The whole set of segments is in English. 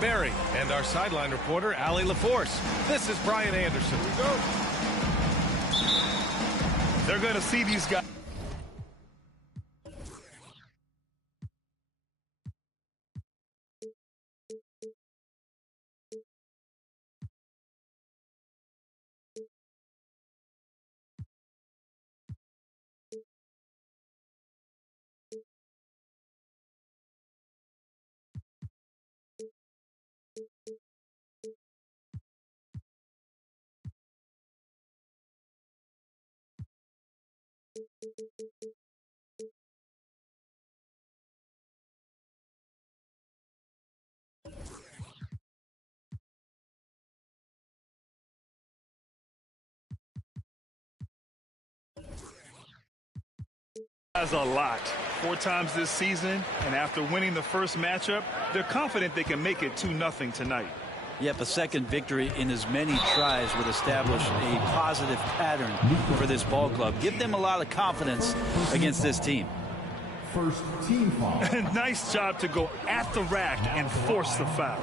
Barry and our sideline reporter, Allie LaForce. This is Brian Anderson. Here we go. They're going to see these guys. Has a lot. 4 times this season, and after winning the first matchup, they're confident they can make it 2-0 tonight. Yep, a second victory in as many tries would establish a positive pattern for this ball club. Give them a lot of confidence against this team. First team foul. Nice job to go at the rack and force the foul.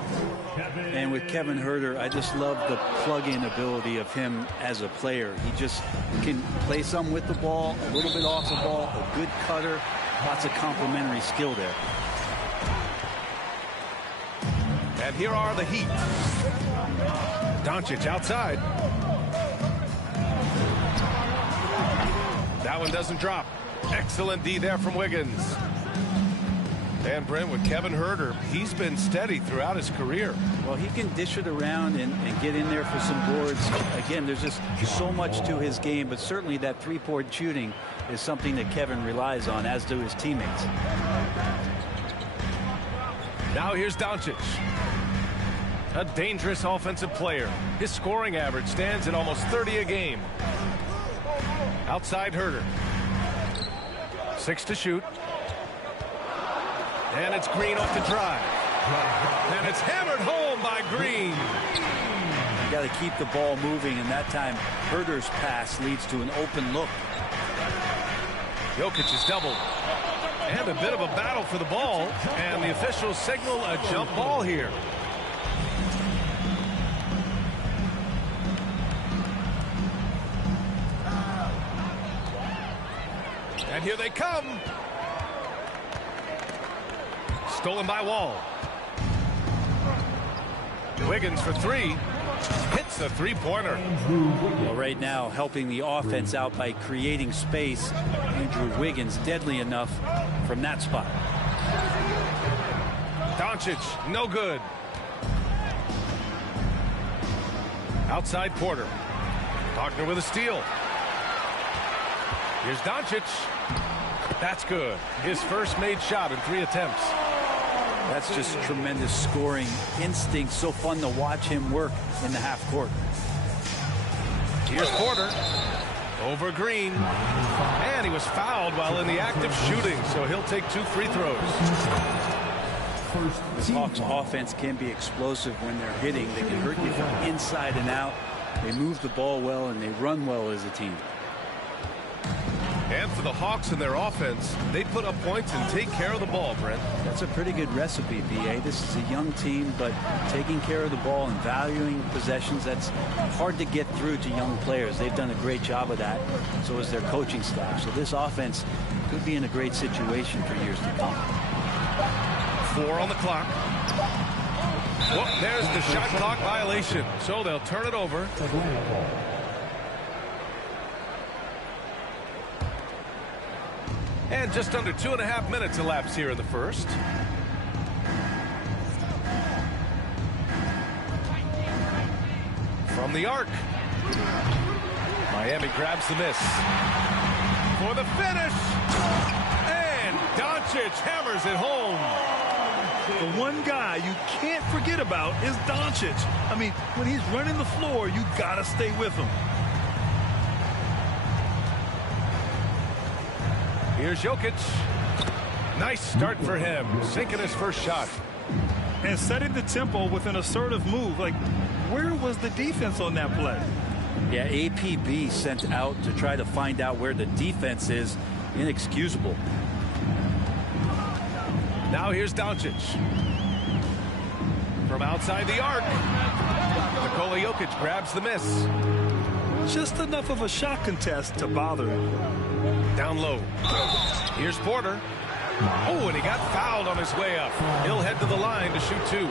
And with Kevin Huerter, I just love the plug-in ability of him as a player. He just can play some with the ball, a little bit off the ball, a good cutter, lots of complementary skill there. And here are the Heat. Doncic outside. That one doesn't drop. Excellent D there from Wiggins. And Brent, with Kevin Huerter, he's been steady throughout his career. Well, he can dish it around and get in there for some boards. Again, there's just so much to his game, but certainly that three-point shooting is something that Kevin relies on, as do his teammates. Now here's Doncic. A dangerous offensive player. His scoring average stands at almost 30 a game. Outside Huerter. 6 to shoot. And it's Green off the drive. And it's hammered home by Green. You got to keep the ball moving, and that time Huerter's pass leads to an open look. Jokic is doubled. And a bit of a battle for the ball. And the officials signal a jump ball here. And here they come. Stolen by Wall. Wiggins for 3. Hits the three-pointer. Well, right now, helping the offense out by creating space. Andrew Wiggins, deadly enough from that spot. Doncic, no good. Outside Porter. Wagner with a steal. Here's Doncic. That's good. His first made shot in 3 attempts. That's just tremendous scoring instinct. So fun to watch him work in the half court. Here's Porter. Over Green. And he was fouled while in the act of shooting, so he'll take 2 free throws. This Hawks offense can be explosive when they're hitting. They can hurt you from inside and out. They move the ball well, and they run well as a team. And for the Hawks and their offense, they put up points and take care of the ball, Brent. That's a pretty good recipe, B.A. This is a young team, but taking care of the ball and valuing possessions, that's hard to get through to young players. They've done a great job of that. So is their coaching staff. So this offense could be in a great situation for years to come. 4 on the clock. Whoop, there's the shot clock violation. So they'll turn it over. And just under 2.5 minutes elapsed here in the first. From the arc. Miami grabs the miss. For the finish. And Doncic hammers it home. The one guy you can't forget about is Doncic. I mean, when he's running the floor, you got to stay with him. Here's Jokic. Nice start for him, sinking his first shot. And setting the tempo with an assertive move. Like, where was the defense on that play? Yeah, APB sent out to try to find out where the defense is. Inexcusable. Now here's Doncic. From outside the arc. Nikola Jokic grabs the miss. Just enough of a shot contest to bother him. Down low. Here's Porter. Oh, and he got fouled on his way up. He'll head to the line to shoot two.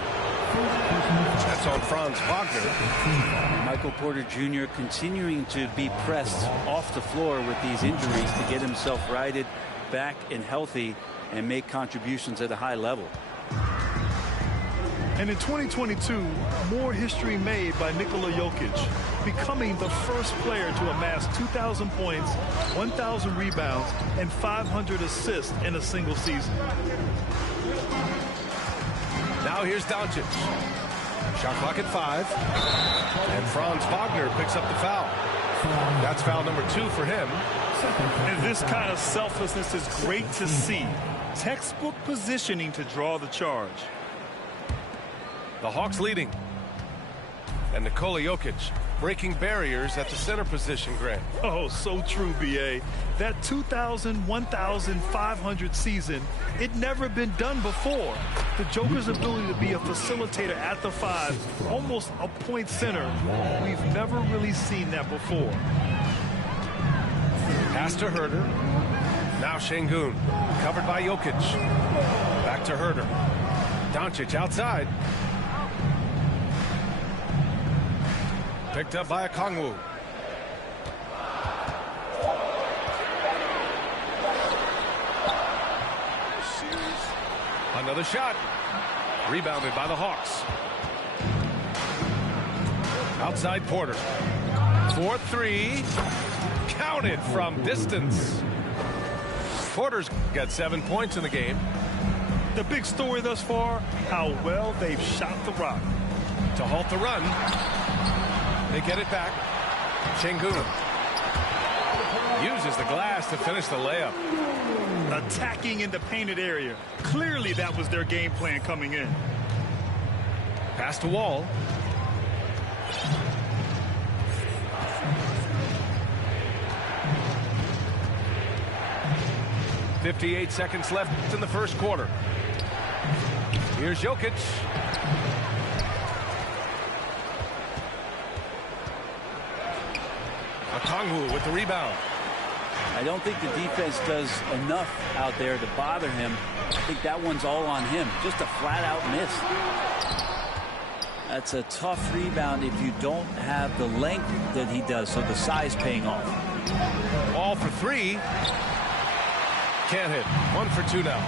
That's on Franz Wagner. Michael Porter Jr. continuing to be pressed off the floor with these injuries to get himself righted back and healthy and make contributions at a high level. And in 2022, more history made by Nikola Jokic, becoming the first player to amass 2,000 points, 1,000 rebounds, and 500 assists in a single season. Now here's Doncic. Shot clock at 5. And Franz Wagner picks up the foul. That's foul number 2 for him. And this kind of selflessness is great to see. Textbook positioning to draw the charge. The Hawks leading. And Nikola Jokic breaking barriers at the center position, Grant. Oh, so true, B.A. That 2,000, 1,500 season, it never been done before. The Joker's ability to be a facilitator at the 5, almost a point center, we've never really seen that before. Pass to Herter. Now Şengün, covered by Jokic. Back to Herter. Doncic outside. Picked up by Okongwu. Another shot. Rebounded by the Hawks. Outside Porter. 4-3. Counted from distance. Porter's got 7 points in the game. The big story thus far, how well they've shot the rock. To halt the run. They get it back. Şengün uses the glass to finish the layup. Attacking in the painted area. Clearly that was their game plan coming in. Pass to Wall. .58 seconds left in the first quarter. Here's Jokic. Okongwu with the rebound. I don't think the defense does enough out there to bother him. I think that one's all on him. Just a flat-out miss. That's a tough rebound if you don't have the length that he does, so the size paying off. Ball for 3. Can't hit. 1 for 2 now.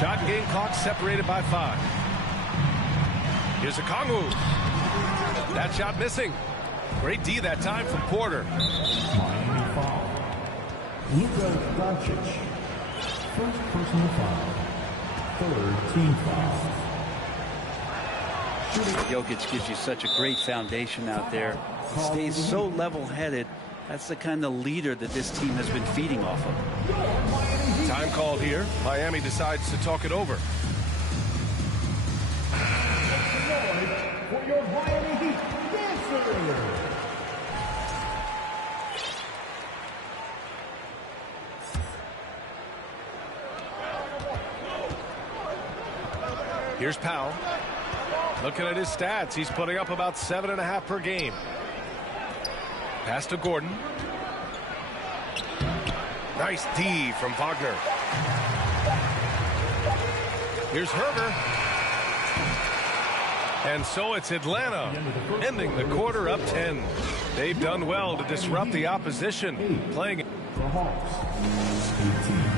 Shot and game clock separated by 5. Here's Okongwu. That shot missing. Great D that time from Porter. Miami foul. Luka Doncic. First personal foul. Third team foul. Jokic gives you such a great foundation out there. Stays so level-headed. That's the kind of leader that this team has been feeding off of. Time called here. Miami decides to talk it over. For your Miami Heat dancer. Here's Powell. Looking at his stats, he's putting up about 7.5 per game. Pass to Gordon. Nice D from Wagner. Here's Herter. And so it's Atlanta ending the quarter up 10. They've done well to disrupt the opposition. Playing The Hawks. 18.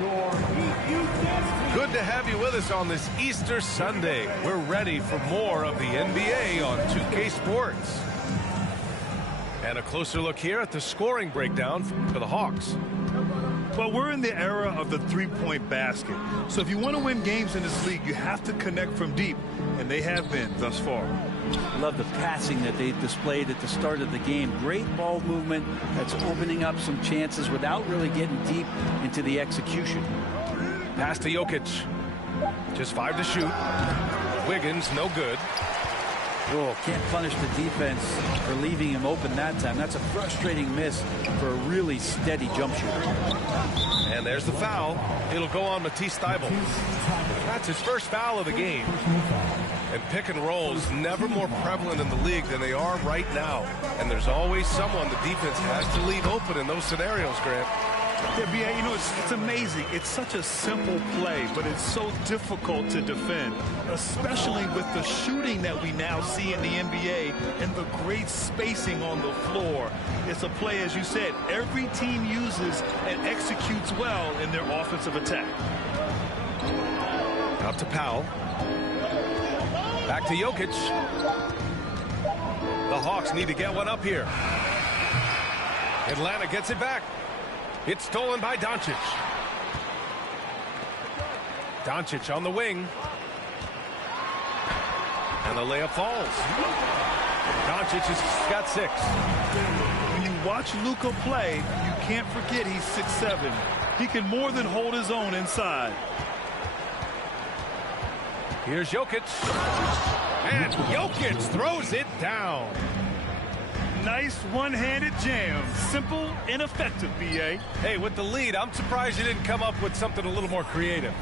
Your Heat Good to have you with us on this Easter Sunday. We're ready for more of the NBA on 2K Sports. And a closer look here at the scoring breakdown for the Hawks. Well, we're in the era of the three-point basket. So if you want to win games in this league, you have to connect from deep, and they have been thus far. Love the passing that they displayed at the start of the game. Great ball movement that's opening up some chances without really getting deep into the execution. Pass to Jokic. Just 5 to shoot. Wiggins, no good. Oh, can't punish the defense for leaving him open that time. That's a frustrating miss for a really steady jump shooter. And there's the foul. It'll go on Matisse Thybulle. That's his first foul of the game. And pick and rolls never more prevalent in the league than they are right now. And there's always someone the defense has to leave open in those scenarios, Grant. Yeah, B.A., you know, it's amazing. It's such a simple play, but it's so difficult to defend, especially with the shooting that we now see in the NBA and the great spacing on the floor. It's a play, as you said, every team uses and executes well in their offensive attack. Out to Powell. Back to Jokic. The Hawks need to get one up here. Atlanta gets it back. It's stolen by Doncic. Doncic on the wing. And the layup falls. Doncic has got 6. When you watch Luka play, you can't forget he's 6'7". He can more than hold his own inside. Here's Jokic. And Jokic throws it down. Nice one-handed jam. Simple and effective, B.A. Hey, with the lead, I'm surprised you didn't come up with something a little more creative.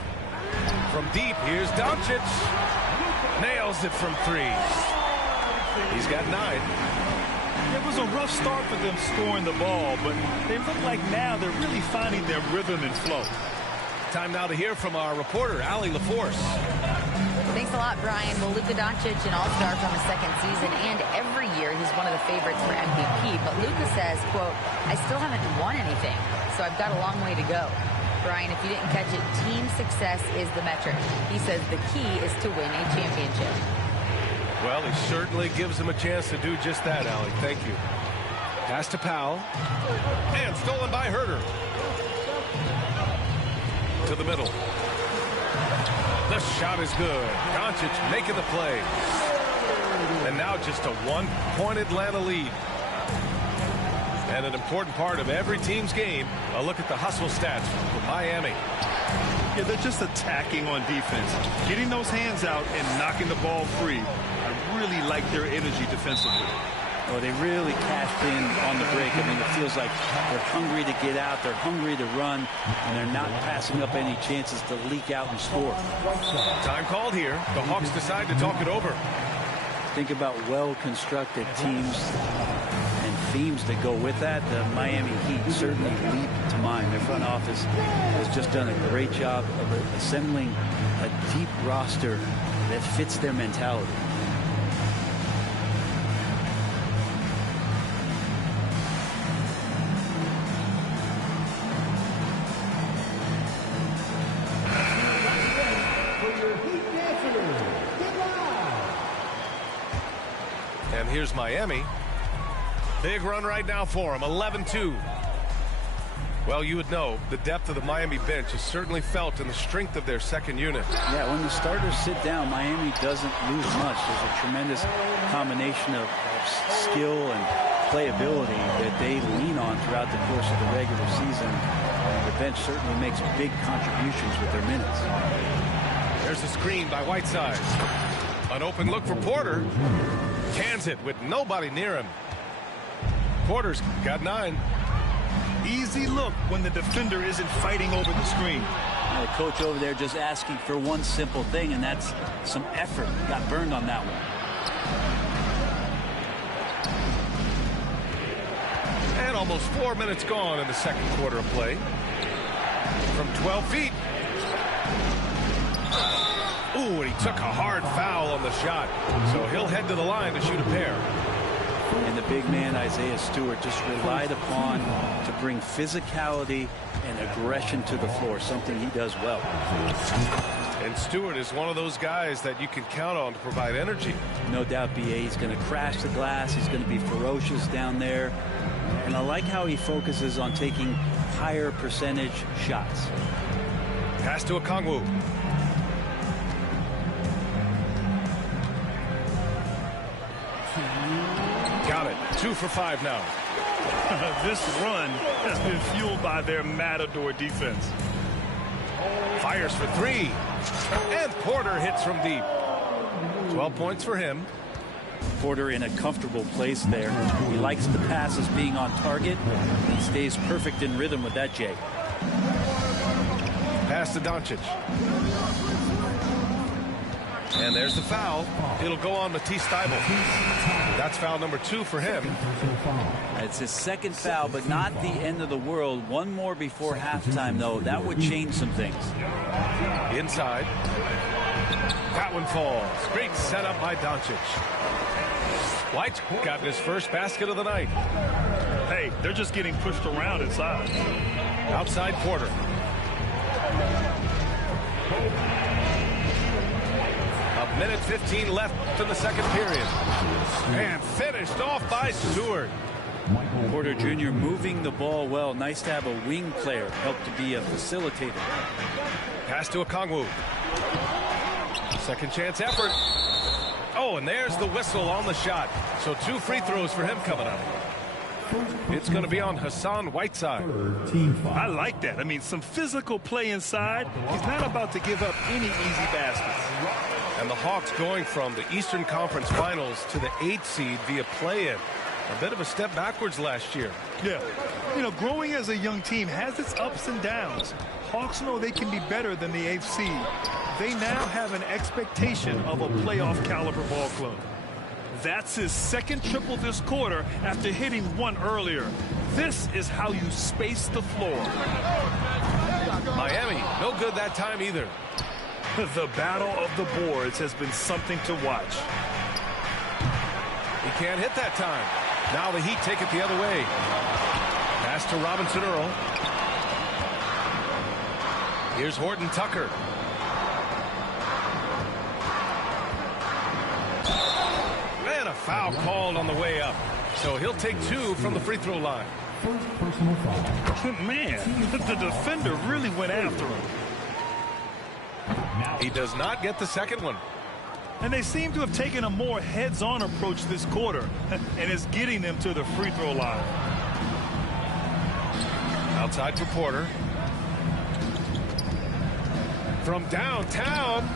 From deep, here's Doncic. Nails it from 3. He's got 9. It was a rough start for them scoring the ball, but they look like now they're really finding their rhythm and flow. Time now to hear from our reporter, Allie LaForce. Thanks a lot, Brian. Well, Luka Doncic, an all-star from his second season, and every year he's one of the favorites for MVP. But Luka says, quote, I still haven't won anything, so I've got a long way to go. Brian, if you didn't catch it, team success is the metric. He says the key is to win a championship. Well, he certainly gives him a chance to do just that, Allie. Thank you. Pass to Powell. And stolen by Herter. To the middle. The shot is good. Doncic making the play. And now just a one-point Atlanta lead. And an important part of every team's game, a look at the hustle stats for Miami. Yeah, they're just attacking on defense, getting those hands out and knocking the ball free. I really like their energy defensively. Oh, they really cashed in on the break. I mean, it feels like they're hungry to get out, they're hungry to run, and they're not passing up any chances to leak out and score. Time called here. The Hawks decide to talk it over. Think about well-constructed teams and themes that go with that. The Miami Heat certainly leap to mind. Their front office has just done a great job of assembling a deep roster that fits their mentality. And here's Miami. Big run right now for them, 11-2. Well, you would know the depth of the Miami bench is certainly felt in the strength of their second unit. Yeah, when the starters sit down, Miami doesn't lose much. There's a tremendous combination of skill and playability that they lean on throughout the course of the regular season. And the bench certainly makes big contributions with their minutes. There's a screen by Whiteside. An open look for Porter. Cans it with nobody near him. Porter's got 9. Easy look when the defender isn't fighting over the screen. The coach over there just asking for one simple thing, and that's some effort. Got burned on that one. And almost 4 minutes gone in the second quarter of play. From 12 feet. Ooh, and he took a hard foul on the shot. So he'll head to the line to shoot a pair. And the big man, Isaiah Stewart, just relied upon to bring physicality and aggression to the floor, something he does well. And Stewart is one of those guys that you can count on to provide energy. No doubt, B.A. He's going to crash the glass. He's going to be ferocious down there. And I like how he focuses on taking higher percentage shots. Pass to Okongwu. Got it. 2 for 5 now. This run has been fueled by their Matador defense. Fires for 3. And Porter hits from deep. 12 points for him. Porter in a comfortable place there. He likes the passes being on target. He stays perfect in rhythm with that, Jay. Pass to Doncic. And there's the foul. It'll go on Matisse Thybulle. That's foul number 2 for him. It's his second foul, but not the end of the world. One more before halftime, though. That would change some things. Inside. That one falls. Great setup by Doncic. White got his first basket of the night. Hey, they're just getting pushed around inside. Outside Porter. A minute 15 left in the second period. And finished off by Stewart. Porter Jr. moving the ball well. Nice to have a wing player help to be a facilitator. Pass to Okongwu. Second chance effort. Oh, and there's the whistle on the shot. So 2 free throws for him coming up. It's going to be on Hassan Whiteside. I like that. I mean, some physical play inside. He's not about to give up any easy baskets. And the Hawks going from the Eastern Conference Finals to the 8th seed via play-in. A bit of a step backwards last year. Yeah. You know, growing as a young team has its ups and downs. Hawks know they can be better than the 8th seed. They now have an expectation of a playoff caliber ball club. That's his second triple this quarter after hitting one earlier. This is how you space the floor. Miami, no good that time either. The battle of the boards has been something to watch. He can't hit that time. Now the Heat take it the other way. Pass to Robinson Earl. Here's Horton Tucker. And a foul called on the way up. So he'll take 2 from the free throw line. Man, the defender really went after him. He does not get the second one. And they seem to have taken a more heads-on approach this quarter, and it's getting them to the free throw line. Outside for Porter. From downtown.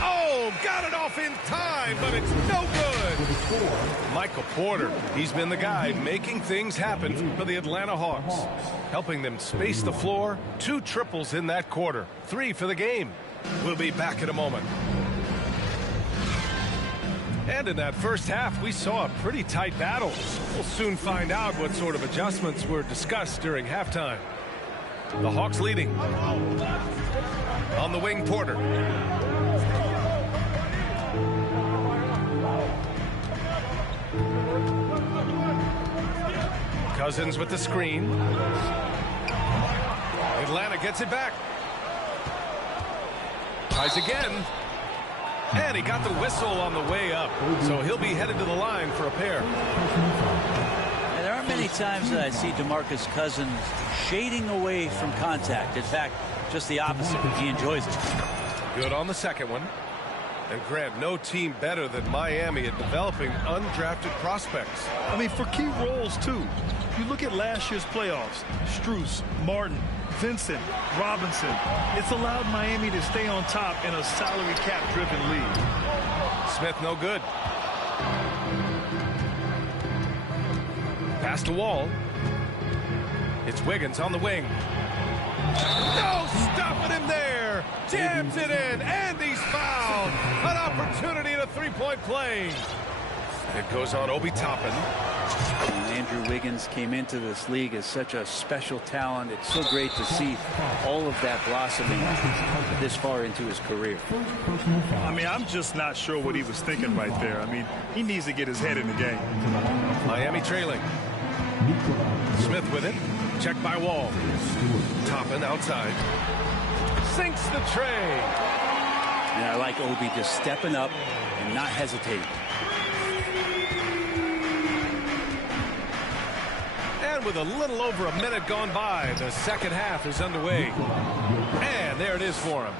Oh, got it off in time, but it's no good. Michael Porter, he's been the guy making things happen for the Atlanta Hawks, helping them space the floor. 2 triples in that quarter, 3 for the game. We'll be back in a moment. And in that first half, we saw a pretty tight battle. We'll soon find out what sort of adjustments were discussed during halftime. The Hawks leading. On the wing, Porter. Cousins with the screen. Atlanta gets it back. Tries again. And he got the whistle on the way up. So he'll be headed to the line for a pair. And there aren't many times that I see DeMarcus Cousins shading away from contact. In fact, just the opposite. He enjoys it. Good on the second one. And Grant, no team better than Miami at developing undrafted prospects. I mean, for key roles, too. You look at last year's playoffs. Strus, Martin, Vincent, Robinson. It's allowed Miami to stay on top in a salary cap-driven league. Smith no good. Pass to Wall. It's Wiggins on the wing. No stopping him there. Jams it in, and he's fouled. An opportunity at a three-point play. It goes on Obi Toppin. Andrew Wiggins came into this league as such a special talent. It's so great to see all of that blossoming this far into his career. I mean, I'm just not sure what he was thinking right there. I mean, he needs to get his head in the game. Miami trailing. Smith with it. Checked by Wall. Toppin outside. Sinks the tray. And I like Obi just stepping up and not hesitating. And with a little over a minute gone by, the second half is underway. And there it is for him.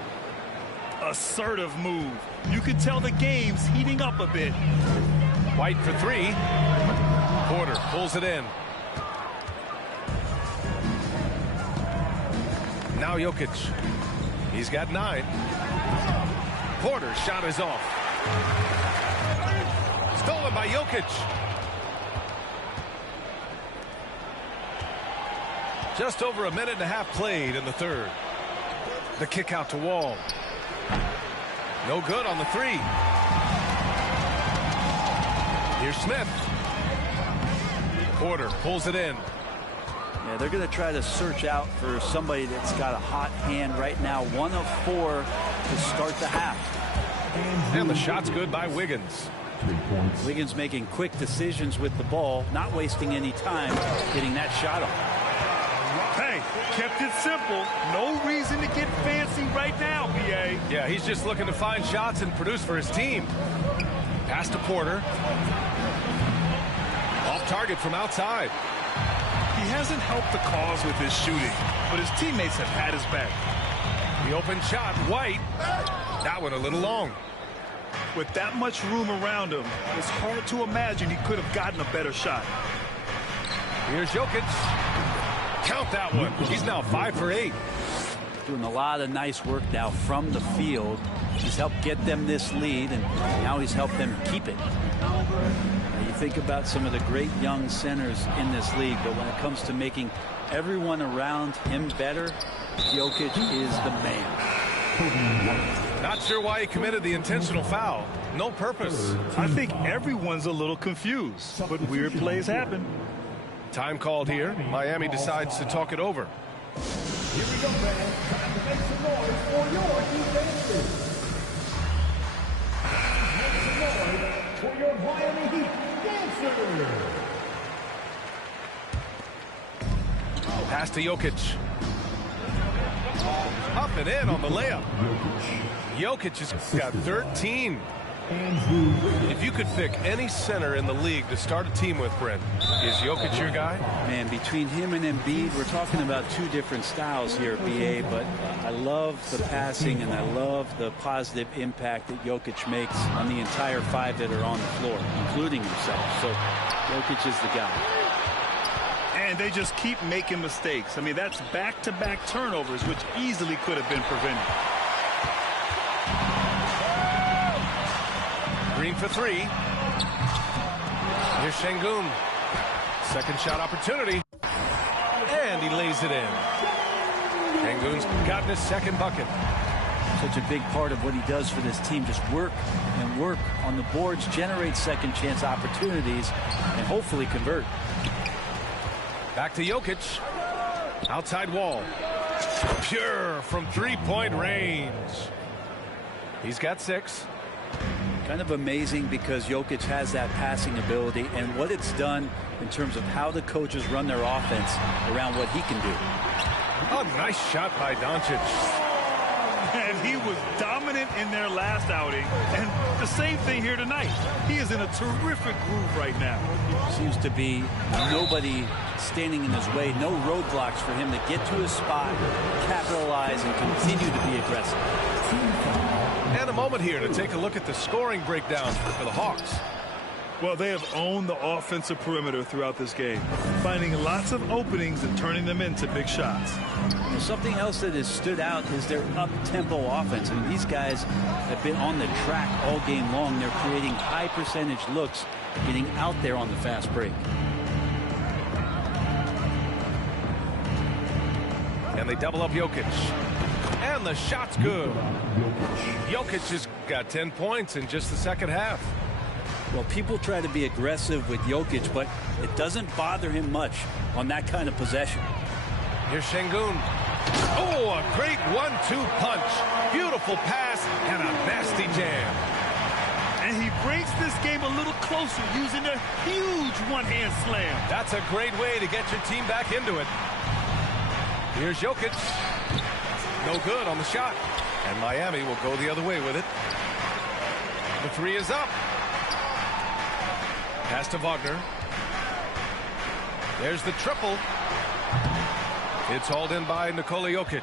Assertive move. You can tell the game's heating up a bit. White for three. Porter pulls it in. Now Jokic. He's got 9. Porter's shot is off. Stolen by Jokic. Just over a minute and a half played in the third. The kick out to Wall. No good on the three. Here's Smith. Porter pulls it in. Yeah, they're going to try to search out for somebody that's got a hot hand right now. 1 of 4 to start the half. And the shot's good by Wiggins. Wiggins making quick decisions with the ball, not wasting any time getting that shot off. Hey, kept it simple. No reason to get fancy right now, BA. Yeah, he's just looking to find shots and produce for his team. Pass to Porter. Off target from outside. He hasn't helped the cause with his shooting, but his teammates have had his back. The open shot, White. That one a little long. With that much room around him, it's hard to imagine he could have gotten a better shot. Here's Jokic. Count that one. He's now 5 for 8. Doing a lot of nice work now from the field. He's helped get them this lead, and now he's helped them keep it. You think about some of the great young centers in this league, but when it comes to making everyone around him better, Jokic is the man. Not sure why he committed the intentional foul. No purpose. I think everyone's a little confused, but weird plays happen. Time called here. Miami decides to talk it over. Here we go, man. Time to make some noise for your defense. Make some noise for your Miami Heat dancers. Pass to Jokic. Up and in on the layup. Jokic has got 13. If you could pick any center in the league to start a team with, Brent, is Jokic your guy? Man, between him and Embiid, we're talking about 2 different styles here, BA, but I love the passing and I love the positive impact that Jokic makes on the entire 5 that are on the floor, including himself. So Jokic is the guy. And they just keep making mistakes. I mean, that's back-to-back turnovers, which easily could have been prevented. Green for 3. Here's Şengün. Second shot opportunity. And he lays it in. Şengün's gotten his second bucket. Such a big part of what he does for this team. Just work and work on the boards, generate second chance opportunities, and hopefully convert. Back to Jokic. Outside Wall. Pure from three-point range. He's got 6. Kind of amazing because Jokic has that passing ability and what it's done in terms of how the coaches run their offense around what he can do. A nice shot by Doncic. And he was dominant in their last outing. And the same thing here tonight. He is in a terrific groove right now. Seems to be nobody standing in his way. No roadblocks for him to get to his spot, capitalize, and continue to be aggressive. And a moment here to take a look at the scoring breakdown for the Hawks. Well, they have owned the offensive perimeter throughout this game, finding lots of openings and turning them into big shots. Well, something else that has stood out is their up-tempo offense. I mean, these guys have been on the track all game long. They're creating high-percentage looks, getting out there on the fast break. And they double up Jokic. And the shot's good. Jokic has got 10 points in just the second half. Well, people try to be aggressive with Jokic, but it doesn't bother him much on that kind of possession. Here's Şengün. Oh, a great 1-2 punch. Beautiful pass and a nasty jam. And he breaks this game a little closer using a huge one-hand slam. That's a great way to get your team back into it. Here's Jokic. No good on the shot. And Miami will go the other way with it. The three is up. Pass to Wagner. There's the triple. It's hauled in by Nikola Jokic.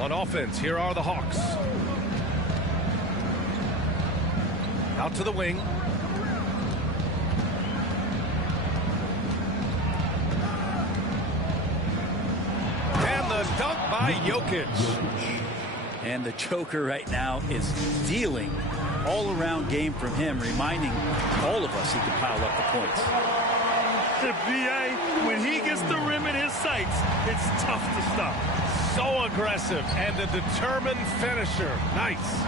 On offense, here are the Hawks. Out to the wing. And the dunk by Jokic. And the choker right now is dealing all-around game from him, reminding all of us he can pile up the points. The BA, when he gets the rim in his sights, it's tough to stop. So aggressive and a determined finisher. Nice.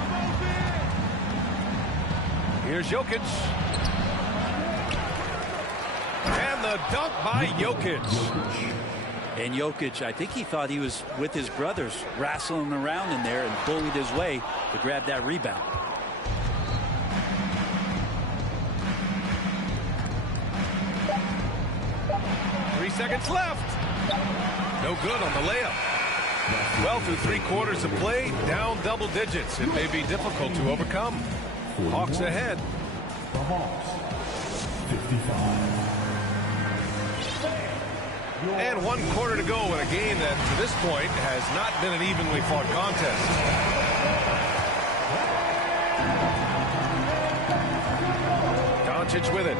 Here's Jokic. And the dunk by Jokic. And Jokic, I think he thought he was with his brothers, wrestling around in there and bullied his way to grab that rebound. Seconds left. No good on the layup. Well, through 3 quarters of play, down double digits. It may be difficult to overcome. Hawks ahead. The Hawks, 55. And 1 quarter to go in a game that, to this point, has not been an evenly fought contest. Doncic with it.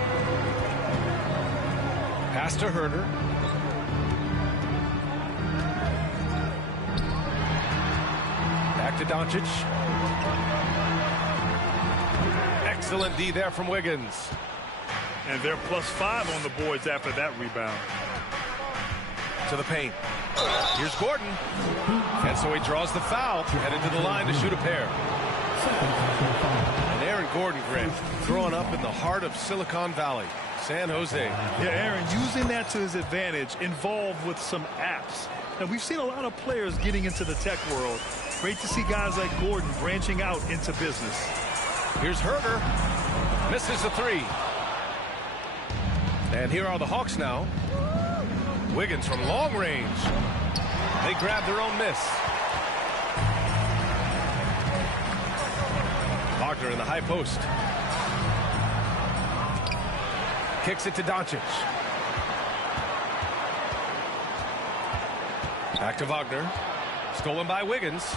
Pass to Herder. Back to Doncic. Excellent D there from Wiggins. And they're +5 on the boards after that rebound. To the paint. Here's Gordon. And so he draws the foul, headed to the line to shoot a pair. And Aaron Gordon, Grant, growing up in the heart of Silicon Valley, San Jose. Yeah, Aaron, using that to his advantage, involved with some apps. Now, we've seen a lot of players getting into the tech world. Great to see guys like Gordon branching out into business. Here's Herder. Misses the three. And here are the Hawks now. Wiggins from long range. They grab their own miss. Wagner in the high post. Kicks it to Doncic. Back to Wagner. Stolen by Wiggins.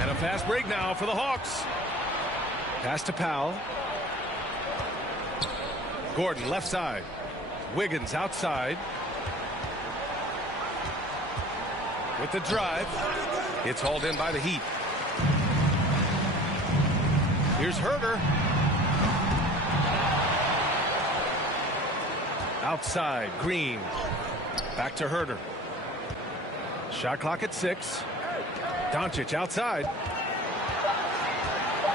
And a fast break now for the Hawks. Pass to Powell. Gordon left side. Wiggins outside. With the drive. It's hauled in by the Heat. Here's Herder. Outside, Green. Back to Herder. Shot clock at 6. Doncic outside.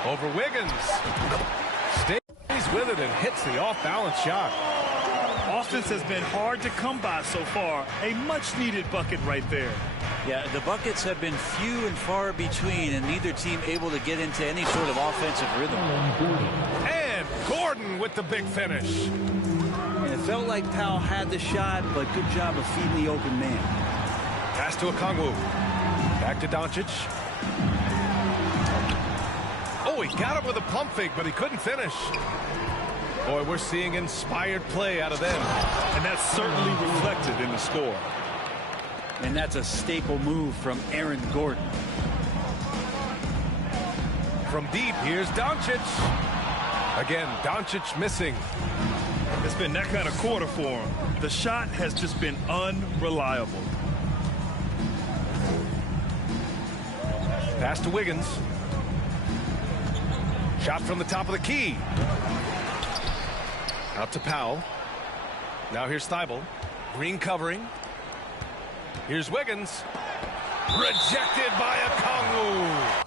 Over Wiggins. Stays with it and hits the off-balance shot. Offense has been hard to come by so far. A much-needed bucket right there. Yeah, the buckets have been few and far between, and neither team able to get into any sort of offensive rhythm. And Gordon with the big finish. And it felt like Powell had the shot, but good job of feeding the open man. Pass to Okongwu. Back to Doncic. Oh, he got him with a pump fake, but he couldn't finish. Boy, we're seeing inspired play out of them. And that's certainly reflected in the score. And that's a staple move from Aaron Gordon. From deep, here's Doncic. Again, Doncic missing. It's been that kind of quarter for him. The shot has just been unreliable. Pass to Wiggins. Shot from the top of the key. Out to Powell. Now here's Thibault. Green covering. Here's Wiggins. Rejected by Okongwu.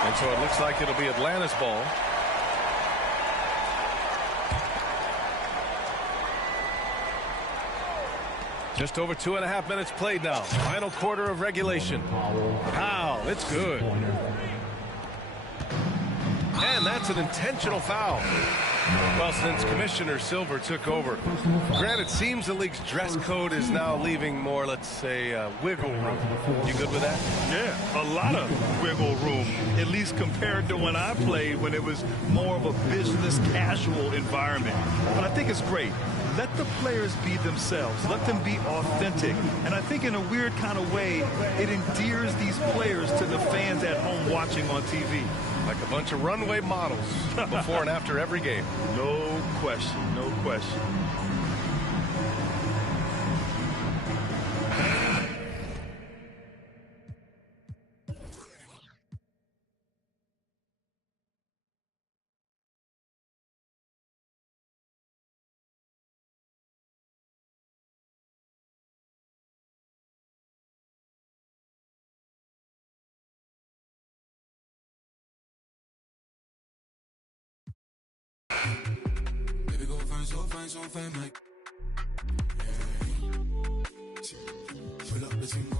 And So it looks like it'll be Atlanta's ball. Just over 2.5 minutes played now. Final quarter of regulation. Foul. It's good. And that's an intentional foul. Well, since Commissioner Silver took over, Grant, it seems the league's dress code is now leaving more, let's say, wiggle room. You good with that? Yeah, a lot of wiggle room, at least compared to when I played, when it was more of a business casual environment. But I think it's great. Let the players be themselves. Let them be authentic. And I think in a weird kind of way, it endears these players to the fans at home watching on TV. Like a bunch of runway models before and after every game. No question, no question. Baby, go find some fame, like. Pull up the team.